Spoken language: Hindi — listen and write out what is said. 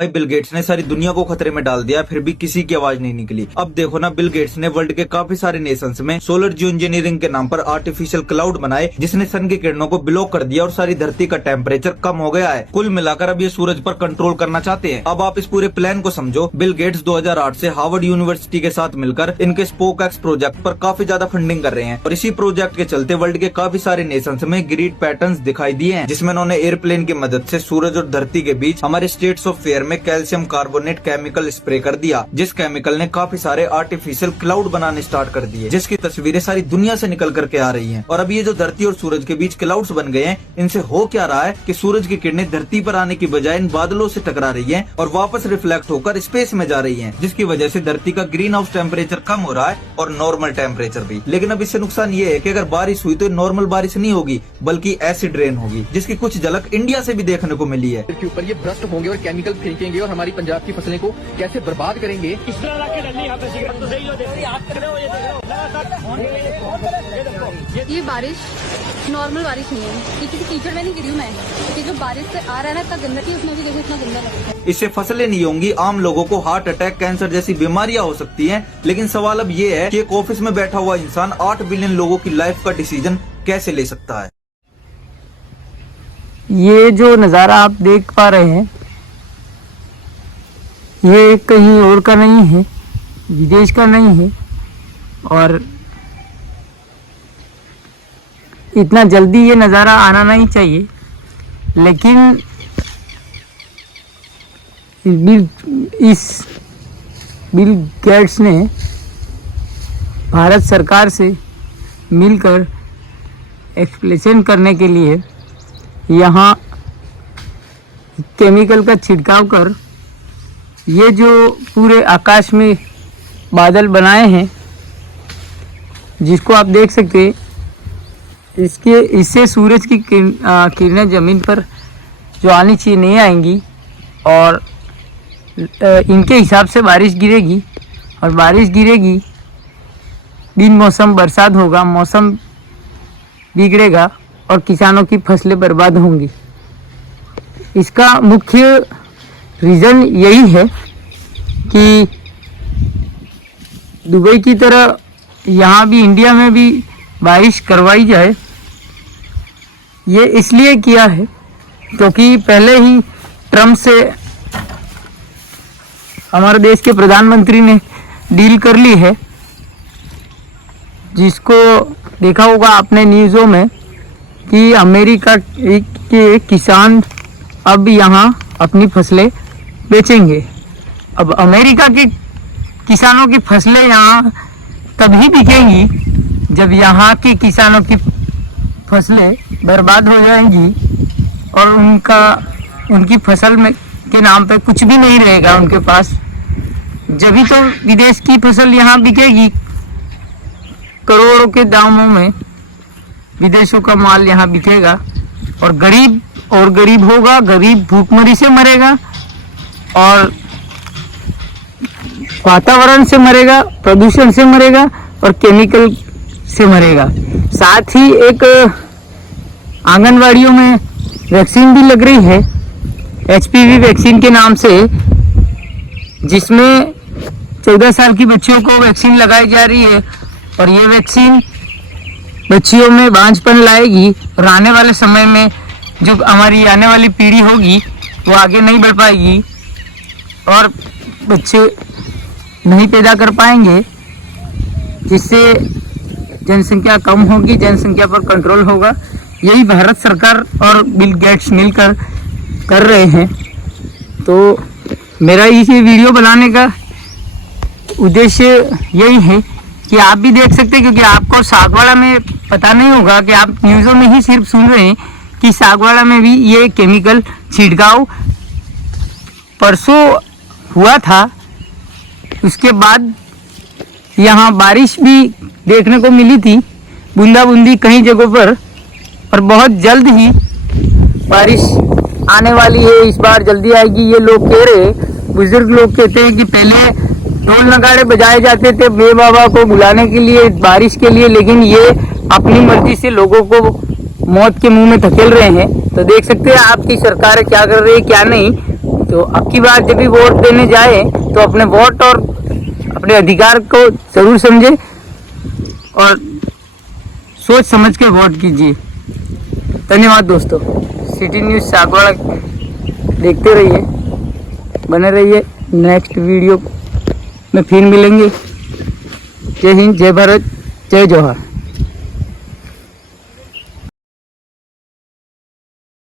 भाई बिल गेट्स ने सारी दुनिया को खतरे में डाल दिया, फिर भी किसी की आवाज नहीं निकली। अब देखो ना, बिल गेट्स ने वर्ल्ड के काफी सारे नेशंस में सोलर जियो इंजीनियरिंग के नाम पर आर्टिफिशियल क्लाउड बनाए, जिसने सन की किरणों को ब्लॉक कर दिया और सारी धरती का टेम्परेचर कम हो गया है। कुल मिलाकर अब ये सूरज पर कंट्रोल करना चाहते हैं। अब आप इस पूरे प्लान को समझो। बिल गेट्स 2008 से हार्वर्ड यूनिवर्सिटी के साथ मिलकर इनके स्पोक एक्स प्रोजेक्ट पर काफी ज्यादा फंडिंग कर रहे हैं और इसी प्रोजेक्ट के चलते वर्ल्ड के काफी सारे नेशंस में ग्रिड पैटर्न्स दिखाई दिए हैं, जिसमें उन्होंने एयरप्लेन की मदद से सूरज और धरती के बीच हमारे स्टेट्स ऑफ फेयर में कैल्शियम कार्बोनेट केमिकल स्प्रे कर दिया, जिस केमिकल ने काफी सारे आर्टिफिशियल क्लाउड बनाने स्टार्ट कर दिए, जिसकी तस्वीरें सारी दुनिया से निकल करके आ रही हैं। और अब ये जो धरती और सूरज के बीच क्लाउड्स बन गए हैं, इनसे हो क्या रहा है कि सूरज की किरणें धरती पर आने की बजाय इन बादलों से टकरा रही हैं और वापस रिफ्लेक्ट होकर स्पेस में जा रही हैं, जिसकी वजह से धरती का ग्रीन हाउस टेम्परेचर कम हो रहा है और नॉर्मल टेम्परेचर भी। लेकिन अब इससे नुकसान ये है कि अगर बारिश हुई तो नॉर्मल बारिश नहीं होगी बल्कि एसिड रेन होगी, जिसकी कुछ झलक इंडिया से भी देखने को मिली है। के ऊपर ये भ्रष्ट होंगे और केमिकल फेंकेंगे और हमारी पंजाब की फसलें को कैसे बर्बाद करेंगे। ये बारिश नॉर्मल बारिश नहीं है, ये किसी कीचड़ में नहीं गिरी हूँ मैं, ये जो बारिश से आ रहा है ना इतना गंदगी, उसमें भी देखो इतना गंदा लगता है। इससे फसलें नहीं होंगी, आम लोगों को हार्ट अटैक, कैंसर जैसी बीमारियां हो सकती हैं। लेकिन सवाल अब ये है कि एक ऑफिस में बैठा हुआ इंसान 8 बिलियन लोगों की लाइफ का डिसीजन कैसे ले सकता है। ये जो नज़ारा आप देख पा रहे हैं, ये कहीं और का नहीं है, विदेश का नहीं है और इतना जल्दी ये नज़ारा आना नहीं चाहिए। लेकिन बिल गेट्स ने भारत सरकार से मिलकर एक्सप्लेनेशन करने के लिए यहाँ केमिकल का छिड़काव कर ये जो पूरे आकाश में बादल बनाए हैं, जिसको आप देख सकते हैं, इससे सूरज की किरणें ज़मीन पर जो आनी चाहिए नहीं आएंगी और इनके हिसाब से बारिश गिरेगी और बारिश गिरेगी, बिन मौसम बरसात होगा, मौसम बिगड़ेगा और किसानों की फसलें बर्बाद होंगी। इसका मुख्य रीज़न यही है कि दुबई की तरह यहाँ भी, इंडिया में भी बारिश करवाई जाए। ये इसलिए किया है क्योंकि पहले ही ट्रम्प से हमारे देश के प्रधानमंत्री ने डील कर ली है, जिसको देखा होगा आपने न्यूज़ों में कि अमेरिका के किसान अब यहाँ अपनी फसलें बेचेंगे। अब अमेरिका के किसानों की फसलें यहाँ तभी बिकेंगी जब यहाँ के किसानों की फसलें बर्बाद हो जाएंगी और उनकी फसल में के नाम पे कुछ भी नहीं रहेगा उनके पास। जभी तो विदेश की फसल यहाँ बिकेगी, करोड़ों के दामों में विदेशों का माल यहाँ बिकेगा और गरीब होगा, गरीब भूखमरी से मरेगा और वातावरण से मरेगा, प्रदूषण से मरेगा और केमिकल से मरेगा। साथ ही एक आंगनवाड़ियों में वैक्सीन भी लग रही है, HPV वैक्सीन के नाम से, जिसमें 14 साल की बच्चियों को वैक्सीन लगाई जा रही है और ये वैक्सीन बच्चियों में बांझपन लाएगी और आने वाले समय में जो हमारी आने वाली पीढ़ी होगी वो आगे नहीं बढ़ पाएगी और बच्चे नहीं पैदा कर पाएंगे, जिससे जनसंख्या कम होगी, जनसंख्या पर कंट्रोल होगा। यही भारत सरकार और बिल गेट्स मिलकर कर रहे हैं। तो मेरा इसी वीडियो बनाने का उद्देश्य यही है कि आप भी देख सकते हैं, क्योंकि आपको सागवाड़ा में पता नहीं होगा कि आप न्यूज़ों में ही सिर्फ सुन रहे हैं कि सागवाड़ा में भी ये केमिकल छिड़काव परसों हुआ था। उसके बाद यहाँ बारिश भी देखने को मिली थी, बूंदाबूंदी कई जगहों पर, और बहुत जल्द ही बारिश आने वाली है। इस बार जल्दी आएगी, ये लोग कह रहे, बुजुर्ग लोग कहते हैं कि पहले ढोल नगाड़े बजाए जाते थे बे बाबा को बुलाने के लिए, बारिश के लिए, लेकिन ये अपनी मर्जी से लोगों को मौत के मुंह में धकेल रहे हैं। तो देख सकते हैं आपकी सरकार क्या कर रही है क्या नहीं। तो अब की बार जब भी वोट देने जाए तो अपने वोट और अपने अधिकार को जरूर समझे और सोच समझ के वोट कीजिए। धन्यवाद दोस्तों। सिटी न्यूज़ सागवाड़ा देखते रहिए, बने रहिए। नेक्स्ट वीडियो में फिर मिलेंगे। जय हिंद, जय भारत, जय जौहर।